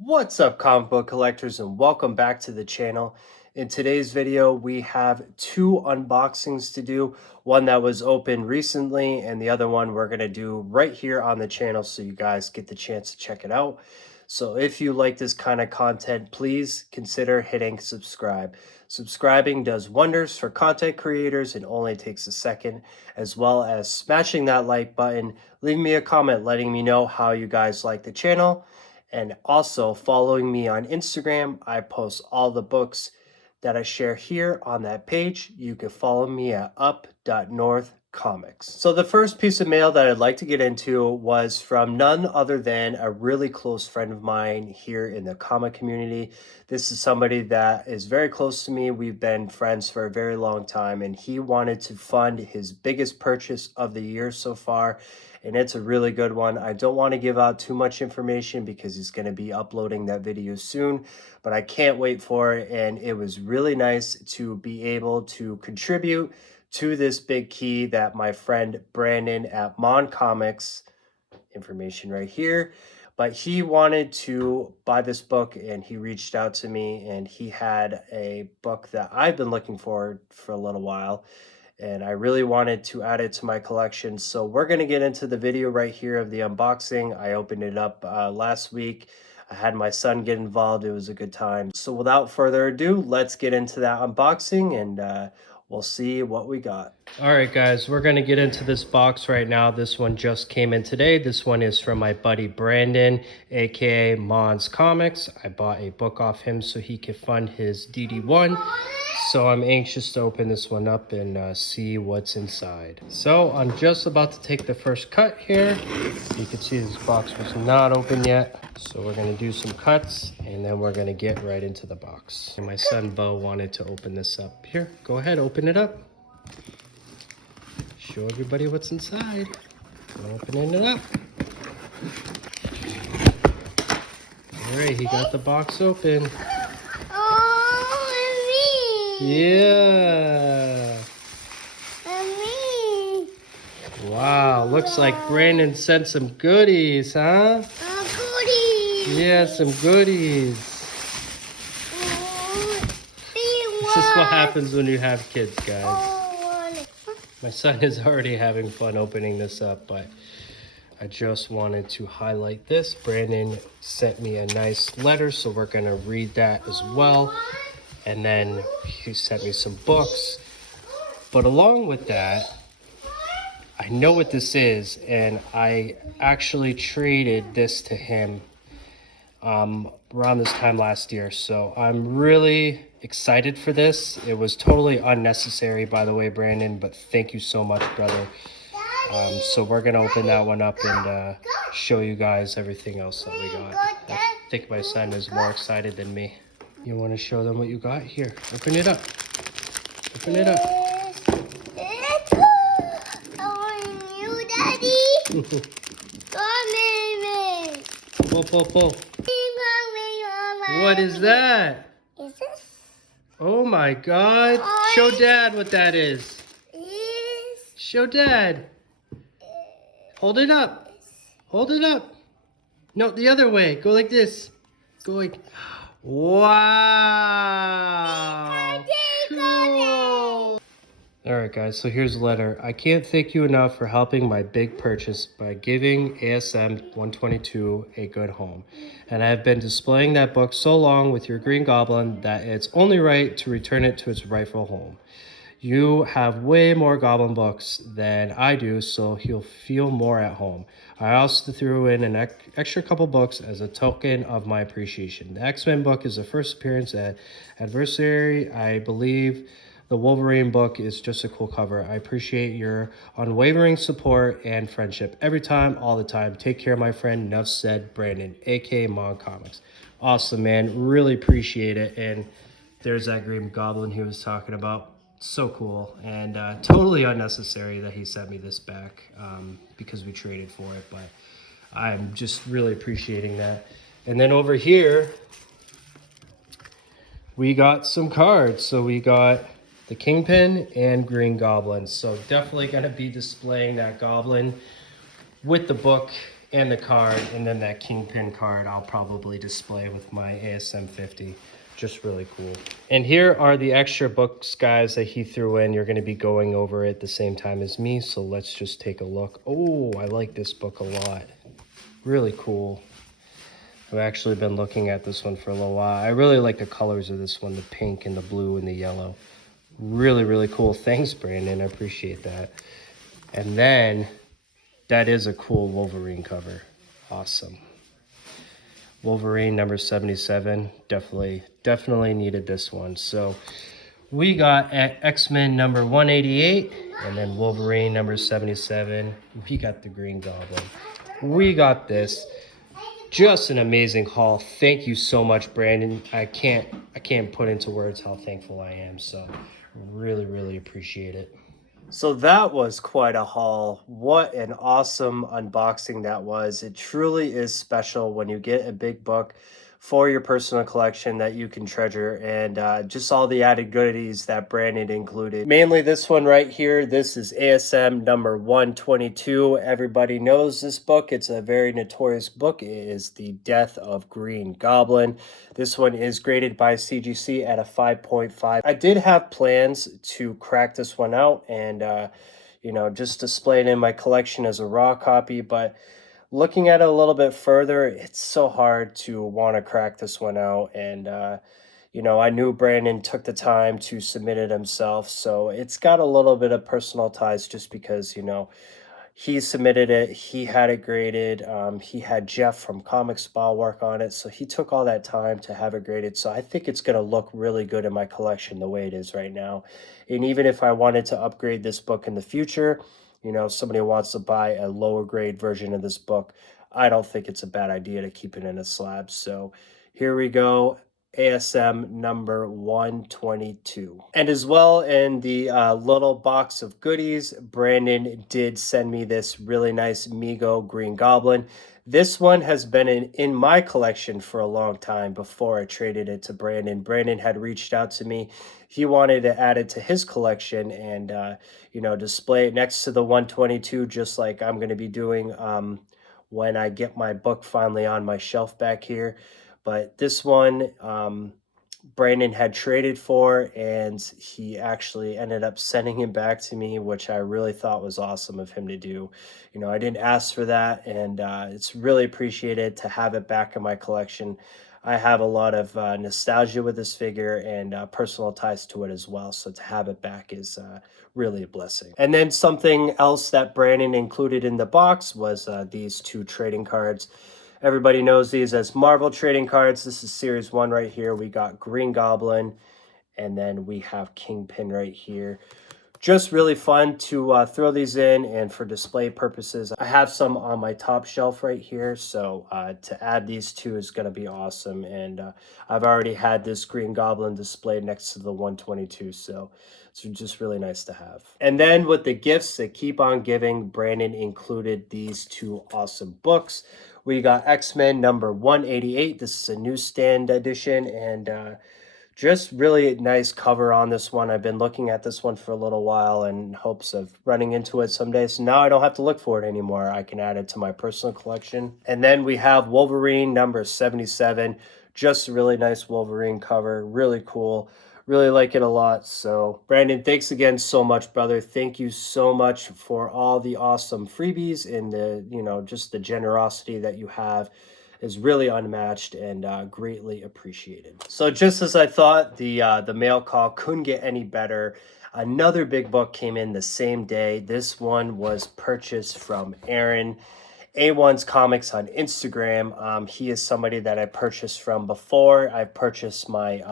What's up, comic book collectors, and welcome back to the channel. In today's video, we have two unboxings to do. One that was opened recently, and the other one we're going to do right here on the channel so you guys get the chance to check it out. So if you like this kind of content, please consider hitting subscribe. Subscribing does wonders for content creators. It only takes a second, as well as smashing that like button. Leave me a comment letting me know how you guys like the channel. And also following me on Instagram. I post all the books that I share here on that page. You can follow me at Up.NorthComics. So the first piece of mail that I'd like to get into was from none other than a really close friend of mine here in the comic community. This is somebody that is very close to me. We've been friends for a very long time, and he wanted to fund his biggest purchase of the year so far. And it's a really good one. I don't want to give out too much information because he's going to be uploading that video soon, but I can't wait for it. And it was really nice to be able to contribute to this big key that my friend Brandon at Comics, information right here, but he wanted to buy this book and he reached out to me, and he had a book that I've been looking for a little while, and I really wanted to add it to my collection. So we're going to get into the video right here of the unboxing. I opened it up last week. I had my son get involved. It was a good time. So without further ado, let's get into that unboxing, and we'll see what we got. All right, guys, we're going to get into this box right now. This one just came in today. This one is from my buddy Brandon, aka Comics. I bought a book off him so he could fund his DD1. So I'm anxious to open this one up and see what's inside. So I'm just about to take the first cut here. You can see this box was not open yet. So we're gonna do some cuts and then we're gonna get right into the box. And my son Bo wanted to open this up. Here, go ahead, open it up. Show everybody what's inside. Opening it up. All right, he got the box open. Yeah. Wow, looks like Brandon sent some goodies, huh? Goodies. Yeah, some goodies. This is what happens when you have kids, guys. My son is already having fun opening this up, but I just wanted to highlight this. Brandon sent me a nice letter, so we're gonna read that as well. And then he sent me some books. But along with that, I know what this is, and I actually traded this to him around this time last year. So I'm really excited for this. It was totally unnecessary, by the way, Brandon, but thank you so much, brother. So we're gonna open that one up and show you guys everything else that we got. I think my son is more excited than me. You want to show them what you got? Here, open it up. Open it up. You, Daddy. Pull, pull, pull. What is that? Is this? Oh my God. Show Dad what that is. Show Dad. Hold it up. Hold it up. No, the other way. Go like this. Go like... Wow. Cool. All right, guys, so here's a letter. I can't thank you enough for helping my big purchase by giving ASM 122 a good home. And I have been displaying that book so long with your Green Goblin that it's only right to return it to its rightful home. You have way more Goblin books than I do, so he'll feel more at home. I also threw in an extra couple books as a token of my appreciation. The X-Men book is the first appearance at Adversary. I believe the Wolverine book is just a cool cover. I appreciate your unwavering support and friendship every time, all the time. Take care, my friend. Enough said, Brandon, aka Comics. Awesome, man. Really appreciate it. And there's that Green Goblin he was talking about. So cool, and totally unnecessary that he sent me this back because we traded for it, but I'm just really appreciating that. And then over here we got some cards. So we got the Kingpin and Green Goblin, so definitely going to be displaying that Goblin with the book and the card, and then that Kingpin card I'll probably display with my ASM 50. Just really cool. And here are the extra books, guys, that he threw in. You're going to be going over it at the same time as me, so let's just take a look. Oh, I like this book a lot. Really cool. I've actually been looking at this one for a little while. I really like the colors of this one, the pink and the blue and the yellow. Really, really cool. Thanks, Brandon. I appreciate that. And then that is a cool Wolverine cover. Awesome. Wolverine number 77. Definitely needed this one. So we got X-Men number 188 and then Wolverine number 77. We got the Green Goblin. We got this. Just an amazing haul. Thank you so much, Brandon. I can't put into words how thankful I am. So really appreciate it. So that was quite a haul. What an awesome unboxing that was. It truly is special when you get a big book for your personal collection that you can treasure, and just all the added goodies that Brandon included. Mainly this one right here. This is ASM number 122. Everybody knows this book. It's a very notorious book. It is The Death of Green Goblin. This one is graded by CGC at a 5.5. I did have plans to crack this one out and just display it in my collection as a raw copy, but looking at it a little bit further, it's so hard to want to crack this one out. And, I knew Brandon took the time to submit it himself. So it's got a little bit of personal ties just because, he submitted it, he had it graded. He had Jeff from Comic Spa work on it. So he took all that time to have it graded. So I think it's going to look really good in my collection the way it is right now. And even if I wanted to upgrade this book in the future, somebody wants to buy a lower grade version of this book, I don't think it's a bad idea to keep it in a slab. So here we go. ASM number 122. And as well, in the little box of goodies, Brandon did send me this really nice Mego Green Goblin. This one has been in my collection for a long time before I traded it to Brandon. Brandon had reached out to me. He wanted to add it to his collection and, display it next to the 122, just like I'm going to be doing when I get my book finally on my shelf back here. But this one, Brandon had traded for, and he actually ended up sending him back to me, which I really thought was awesome of him to do. I didn't ask for that, and it's really appreciated to have it back in my collection. I have a lot of nostalgia with this figure and personal ties to it as well. So to have it back is really a blessing. And then something else that Brandon included in the box was these two trading cards. Everybody knows these as Marvel trading cards. This is series 1 right here. We got Green Goblin, and then we have Kingpin right here. Just really fun to throw these in and for display purposes. I have some on my top shelf right here, so to add these two is going to be awesome. And I've already had this Green Goblin displayed next to the 122, so it's just really nice to have. And then with the gifts that keep on giving, Brandon included these two awesome books. We got X-Men number 188. This is a newsstand edition, and just really nice cover on this one. I've been looking at this one for a little while in hopes of running into it someday. So now I don't have to look for it anymore. I can add it to my personal collection. And then we have Wolverine number 77. Just a really nice Wolverine cover. Really cool. Really like it a lot. So Brandon, thanks again so much, brother. Thank you so much for all the awesome freebies and just the generosity that you have is really unmatched and greatly appreciated. So just as I thought, the mail call couldn't get any better. Another big book came in the same day. This one was purchased from Aaron, A1's Comics on Instagram. He is somebody that I purchased from before. I purchased my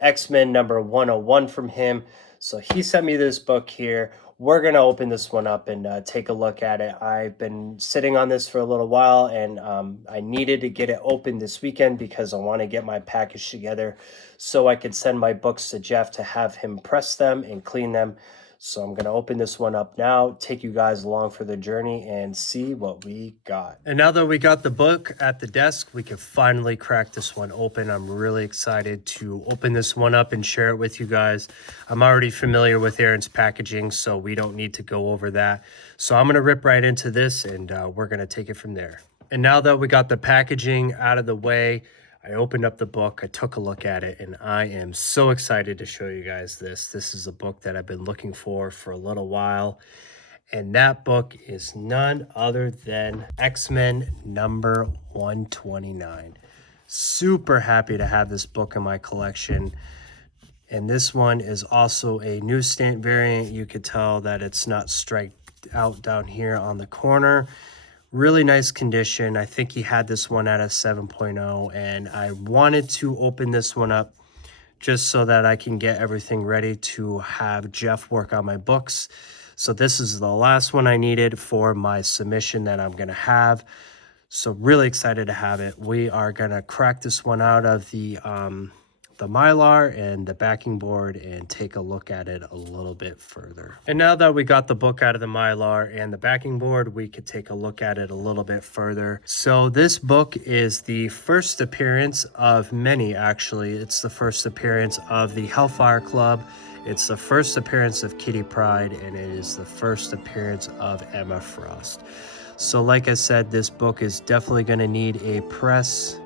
X-Men number 101 from him. So he sent me this book here. We're going to open this one up and take a look at it. I've been sitting on this for a little while, and I needed to get it open this weekend because I want to get my package together so I could send my books to Jeff to have him press them and clean them. So I'm going to open this one up now, take you guys along for the journey and see what we got. And now that we got the book at the desk, we can finally crack this one open. I'm really excited to open this one up and share it with you guys. I'm already familiar with Aaron's packaging, so we don't need to go over that. So I'm going to rip right into this and we're going to take it from there. And now that we got the packaging out of the way, I opened up the book, I took a look at it, and I am so excited to show you guys this. This is a book that I've been looking for a little while, and that book is none other than X-Men number 129. Super happy to have this book in my collection. And this one is also a newsstand variant. You could tell that it's not striked out down here on the corner. Really nice condition. I think he had this one at a 7.0, and I wanted to open this one up just so that I can get everything ready to have Jeff work on my books. So this is the last one I needed for my submission that I'm gonna have. So really excited to have it. We are gonna crack this one out of the Mylar and the backing board and take a look at it a little bit further. And now that we got the book out of the Mylar and the backing board, we could take a look at it a little bit further. So this book is the first appearance of many, actually. It's the first appearance of the Hellfire Club. It's the first appearance of Kitty Pryde, and it is the first appearance of Emma Frost. So like I said, this book is definitely going to need a press.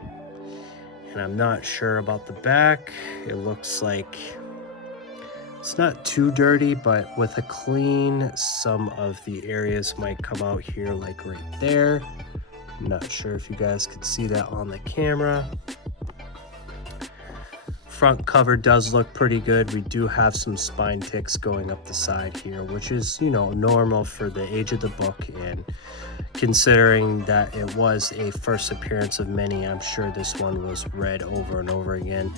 And I'm not sure about the back. It looks like it's not too dirty, but with a clean, some of the areas might come out here, like right there. I'm not sure if you guys could see that on the camera. Front cover does look pretty good. We do have some spine ticks going up the side here, which is, you know, normal for the age of the book, and considering that it was a first appearance of many, I'm sure this one was read over and over again,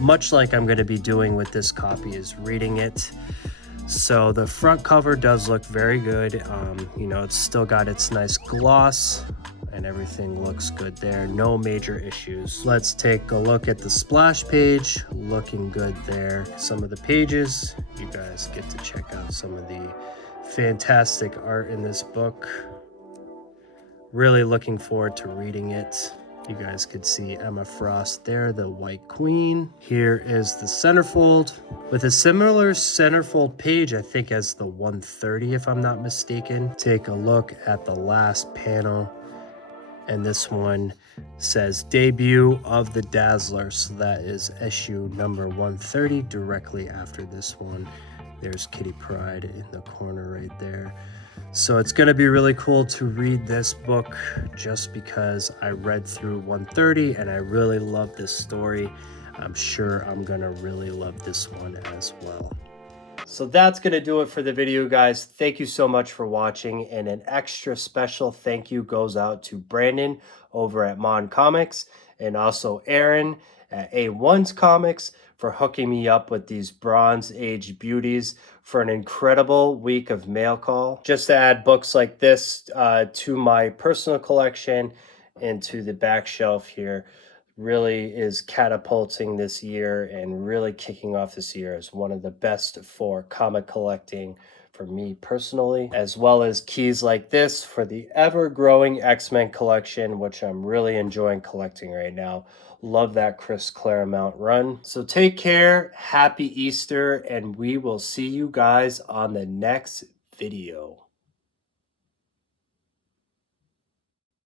much like I'm going to be doing with this copy, is reading it. So the front cover does look very good. You know, it's still got its nice gloss and everything looks good there. No major issues. Let's take a look at the splash page. Looking good there. Some of the pages, you guys get to check out some of the fantastic art in this book. Really looking forward to reading it. You guys could see Emma Frost there, the White Queen. Here is the centerfold with a similar centerfold page, I think, as the 130, if I'm not mistaken. Take a look at the last panel. And this one says debut of the Dazzler. So that is issue number 130, directly after this one. There's Kitty Pryde in the corner right there. So it's going to be really cool to read this book just because I read through 130 and I really love this story. I'm sure I'm going to really love this one as well. So that's going to do it for the video, guys. Thank you so much for watching, and an extra special thank you goes out to Brandon over at Mon Comics and also Aaron at A1's Comics for hooking me up with these Bronze Age beauties for an incredible week of mail call. Just to add books like this to my personal collection and to the back shelf here really is catapulting this year and really kicking off this year as one of the best for comic collecting for me personally, as well as keys like this for the ever-growing X-Men collection, which I'm really enjoying collecting right now. Love that Chris Claremont run. So take care, happy Easter, and we will see you guys on the next video.